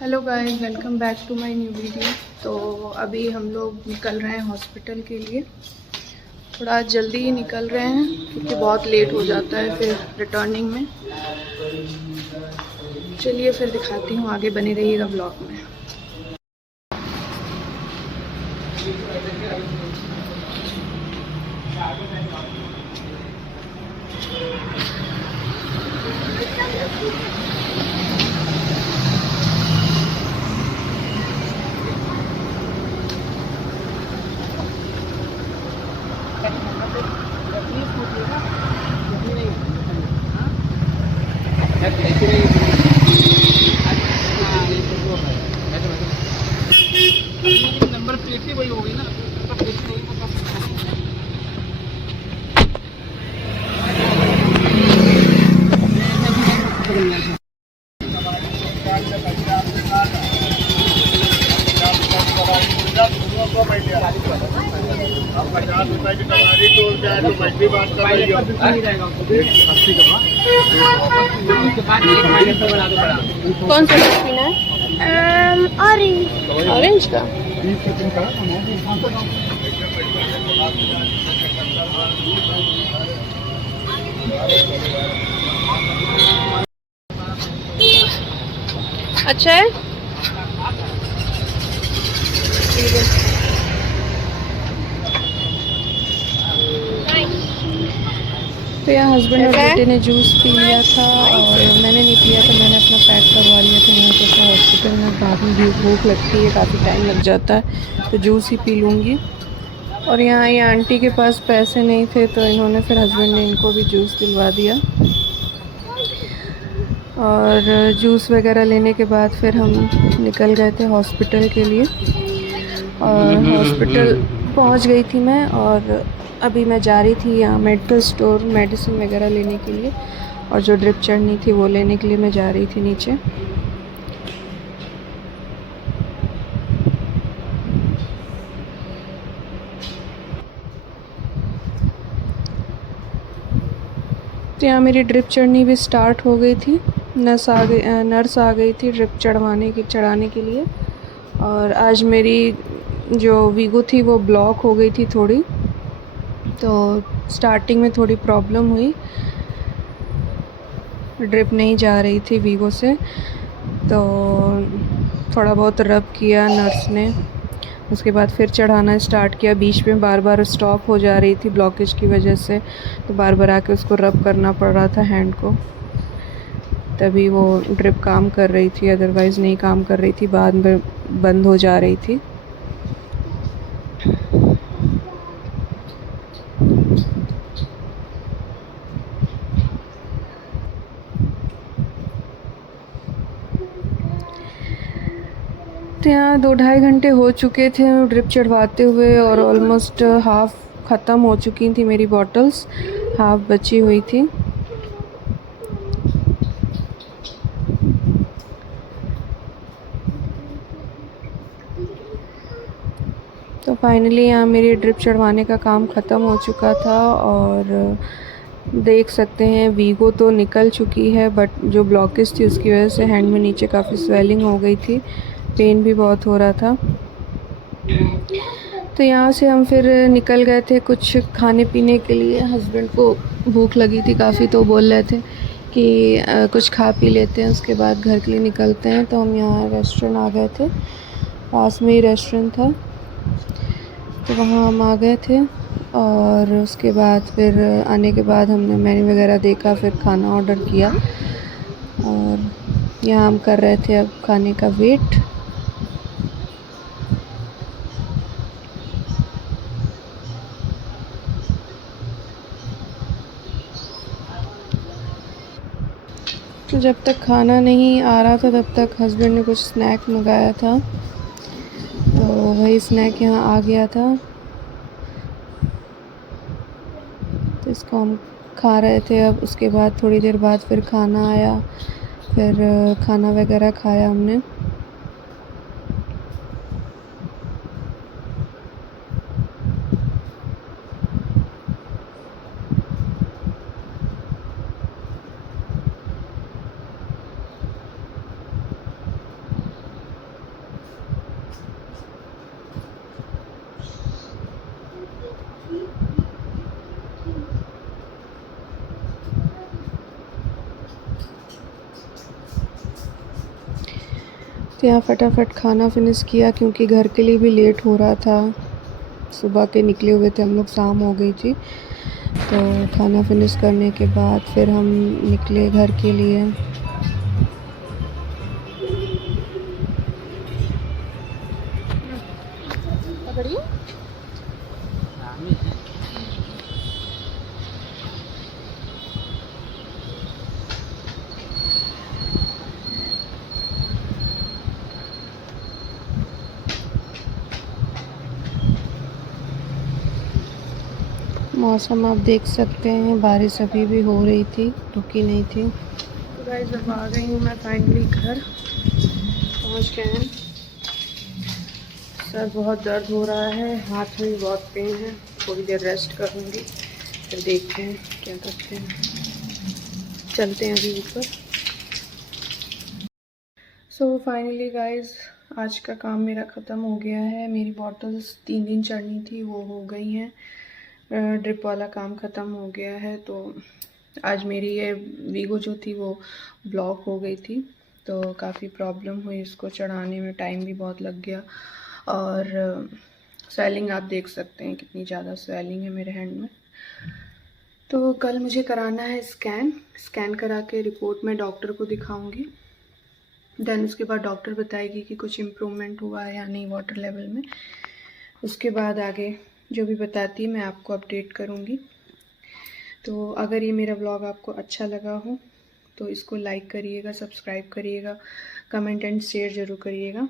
Hello guys, welcome back to my new video. तो अभी हम लोग निकल रहे हैं हॉस्पिटल के लिए। थोड़ा जल्दी ही निकल रहे हैं क्योंकि बहुत लेट हो जाता है फिर रिटर्निंग में। चलिए फिर दिखाती हूँ, आगे बने रहिएगा ब्लॉग में। नंबर प्लेट ही वही होगी ना, तो प्लेट ही वही बता सकते हैं। ₹50 की सवारी तो जाए तो मैं भी बात कर रही हूँ। कौन सा जूस पीना है? ऑरेंज का। अच्छा है। तो यहाँ हस्बैंड और बेटे ने जूस पी लिया था और मैंने नहीं पिया था। मैंने अपना पैक करवा लिया था। मैंने सोचा हॉस्पिटल में बाद में भी भूख लगती है, काफ़ी टाइम लग जाता है, तो जूस ही पी लूँगी। और यहाँ ये आंटी के पास पैसे नहीं थे तो इन्होंने फिर हस्बैंड ने इनको भी जूस दिलवा दिया। और जूस वगैरह लेने के बाद फिर हम निकल गए थे हॉस्पिटल के लिए। और हॉस्पिटल पहुँच गई थी मैं, और अभी मैं जा रही थी यहाँ मेडिकल स्टोर मेडिसिन वगैरह लेने के लिए, और जो ड्रिप चढ़नी थी वो लेने के लिए मैं जा रही थी नीचे। तो यहाँ मेरी ड्रिप चढ़नी भी स्टार्ट हो गई थी। नर्स आ गई थी ड्रिप चढ़ाने के लिए। और आज मेरी जो वीगो थी वो ब्लॉक हो गई थी थोड़ी, तो स्टार्टिंग में थोड़ी प्रॉब्लम हुई, ड्रिप नहीं जा रही थी वीगो से। तो थोड़ा बहुत रब किया नर्स ने, उसके बाद फिर चढ़ाना स्टार्ट किया। बीच में बार बार स्टॉप हो जा रही थी ब्लॉकेज की वजह से, तो बार बार आके उसको रब करना पड़ रहा था हैंड को, तभी वो ड्रिप काम कर रही थी, अदरवाइज़ नहीं काम कर रही थी, बाद में बंद हो जा रही थी। तो यहाँ 2-2.5 घंटे हो चुके थे ड्रिप चढ़वाते हुए, और ऑलमोस्ट हाफ़ ख़त्म हो चुकी थी मेरी बॉटल्स, हाफ़ बची हुई थी। तो फाइनली यहाँ मेरी ड्रिप चढ़वाने का काम ख़त्म हो चुका था, और देख सकते हैं वीगो तो निकल चुकी है, बट जो ब्लॉकेज थी उसकी वजह से हैंड में नीचे काफ़ी स्वेलिंग हो गई थी, पेन भी बहुत हो रहा था। तो यहाँ से हम फिर निकल गए थे कुछ खाने पीने के लिए। हस्बैंड को भूख लगी थी काफ़ी, तो बोल रहे थे कि कुछ खा पी लेते हैं, उसके बाद घर के लिए निकलते हैं। तो हम यहाँ रेस्टोरेंट आ गए थे, पास में ही रेस्टोरेंट था, तो वहाँ हम आ गए थे। और उसके बाद फिर आने के बाद हमने मेन्यू वगैरह देखा, फिर खाना ऑर्डर किया, और यहाँ हम कर रहे थे अब खाने का वेट। तो जब तक खाना नहीं आ रहा था तब तक हस्बैंड ने कुछ स्नैक मंगाया था, तो वही स्नैक यहाँ आ गया था, तो इसको हम खा रहे थे। अब उसके बाद थोड़ी देर बाद फिर खाना आया, फिर खाना वगैरह खाया हमने। तो यहाँ फटाफट खाना फिनिश किया क्योंकि घर के लिए भी लेट हो रहा था। सुबह के निकले हुए थे हम लोग, शाम हो गई थी। तो खाना फिनिश करने के बाद फिर हम निकले घर के लिए। मौसम आप देख सकते हैं, बारिश अभी भी हो रही थी, रुकी नहीं थी। तो गाइस अब आ गई हूँ मैं फाइनली घर, पहुँच गए हैं। सर बहुत दर्द हो रहा है, हाथ में भी बहुत पेन है। थोड़ी देर रेस्ट करूँगी, फिर देखते हैं क्या करते हैं। चलते हैं अभी ऊपर। सो फाइनली गाइस आज का काम मेरा ख़त्म हो गया है। मेरी बॉटल्स 3 दिन चढ़नी थी, वो हो गई हैं। ड्रिप वाला काम ख़त्म हो गया है। तो आज मेरी ये वीगो जो थी वो ब्लॉक हो गई थी, तो काफ़ी प्रॉब्लम हुई इसको चढ़ाने में, टाइम भी बहुत लग गया। और स्वेलिंग आप देख सकते हैं कितनी ज़्यादा स्वेलिंग है मेरे हैंड में। तो कल मुझे कराना है स्कैन करा के रिपोर्ट में डॉक्टर को दिखाऊंगी। देन उसके बाद डॉक्टर बताएगी कि कुछ इम्प्रूवमेंट हुआ है या नहीं वाटर लेवल में। उसके बाद आगे जो भी बताती है मैं आपको अपडेट करूँगी। तो अगर ये मेरा व्लॉग आपको अच्छा लगा हो तो इसको लाइक करिएगा, सब्सक्राइब करिएगा, कमेंट एंड शेयर ज़रूर करिएगा।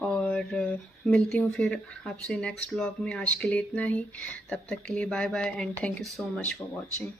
और मिलती हूँ फिर आपसे नेक्स्ट व्लॉग में। आज के लिए इतना ही, तब तक के लिए bye bye and thank you so much for watching.